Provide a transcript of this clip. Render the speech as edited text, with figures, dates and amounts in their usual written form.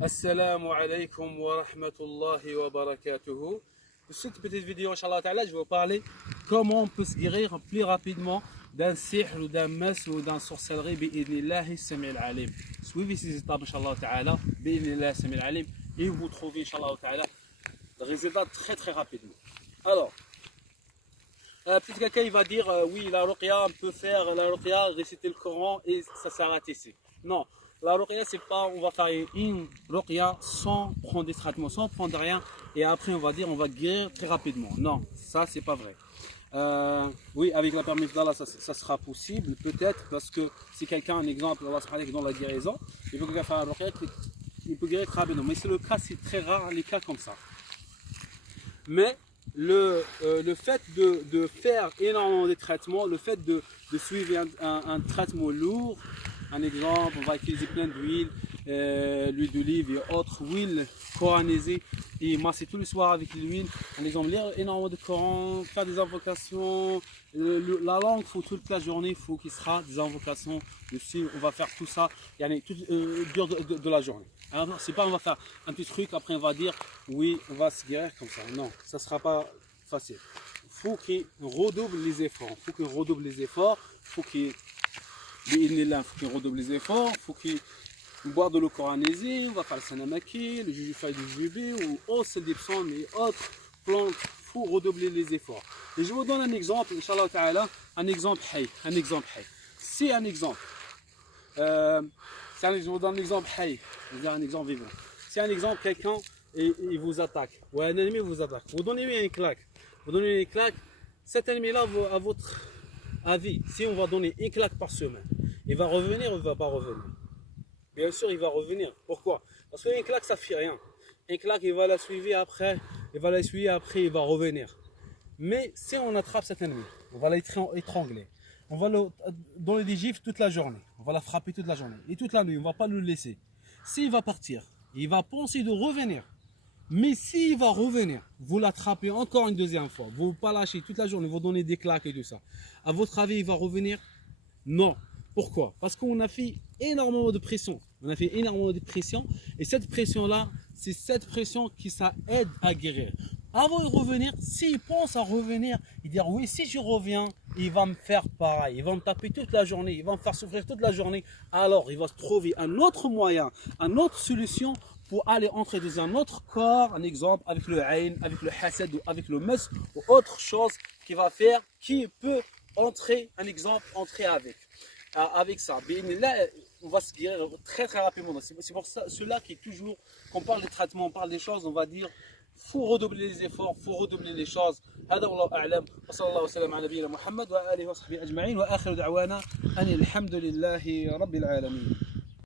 Assalamu alaikum wa rahmatullahi wa barakatuhu. Pour cette petite vidéo, Inch'Allah Ta'ala, je vais vous parler comment on peut se guérir plus rapidement d'un sihr ou d'un mas ou d'un sorcellerie bi'idnillahi sami'il alim. Suivez ces étapes, Inch'Allah Ta'ala, bi'idnillahi sami'il alim, et vous trouvez, Inch'Allah Ta'ala, le résultat très rapidement. Alors, peut-être quelqu'un il va dire oui, la ruqya, on peut faire la ruqya, réciter le Coran et ça s'arrête ici. Non, la ruqya, c'est pas on va faire une ruqya sans prendre des traitements, sans prendre rien et après on va dire on va guérir très rapidement. Non, ça c'est pas vrai. Oui, avec la permission d'Allah, ça sera possible, peut-être, parce que si quelqu'un, un exemple, Allah subhanahu dans la guérison, il peut faire la ruqya, il peut guérir très rapidement. Mais c'est le cas, c'est très rare les cas comme ça. Mais le fait de faire énormément de traitements, le fait de suivre un traitement lourd, un exemple, on va utiliser plein d'huile, l'huile d'olive et autres huiles coranisées et masser tous les soirs avec l'huile. Un exemple, lire énormément de Coran, faire des invocations, la langue, il faut toute la journée, il faut qu'il sera des invocations dessus, on va faire tout ça, tout de la journée. Alors, c'est pas on va faire un petit truc, après on va dire oui, on va se guérir comme ça. Non, ça ne sera pas facile. Il faut qu'il redouble les efforts. Il faut qu'il redouble les efforts. Il faut qu'il redouble les efforts. Il faut qu'il boive de l'eau coranisée. On va faire le sanamaki, le jujufay du jujubé ou autres d'Epsom et autres plantes. Il faut redoubler les efforts. Et je vous donne un exemple, Inch'Allah Ta'ala, un exemple hay. C'est un exemple. Je vous donne un exemple hay, je veux dire un exemple vivant. Si un exemple, quelqu'un il vous attaque, ou un ennemi vous attaque, vous donnez-lui une claque. Cet ennemi-là, à votre avis, si on va donner une claque par semaine, il va revenir ou il ne va pas revenir? Bien sûr, il va revenir. Pourquoi? Parce qu'une claque, ça ne fait rien. Une claque, il va la suivre après, il va revenir. Mais si on attrape cet ennemi, on va l'étrangler. On va le donner des gifles toute la journée. On va la frapper toute la journée. Et toute la nuit, on ne va pas le laisser. S'il va partir, il va penser de revenir. Mais s'il va revenir, vous l'attrapez encore une deuxième fois. Vous ne pas lâcher toute la journée, vous donnez des claques et tout ça. À votre avis, il va revenir? Non. Pourquoi? Parce qu'on a fait énormément de pression. Et cette pression-là, c'est cette pression qui ça aide à guérir. Avant de revenir, s'il pense à revenir, il dit oui, si je reviens, il va me faire pareil, il va me taper toute la journée, il va me faire souffrir toute la journée. Alors, il va se trouver un autre moyen, une autre solution pour aller entrer dans un autre corps, un exemple avec le ayn, avec le hasad ou avec le mas ou autre chose qui va faire, qui peut entrer, un exemple, entrer avec ça. Mais là, on va se guérir très rapidement. C'est pour ça, cela qui est toujours, quand on parle des traitements, on parle des choses, on va dire faut redoubler les efforts, faut redoubler les choses. هذا والله أعلم وصلى الله وسلم على نبينا محمد وآله وصحبه أجمعين وآخر دعوانا أن الحمد لله رب العالمين.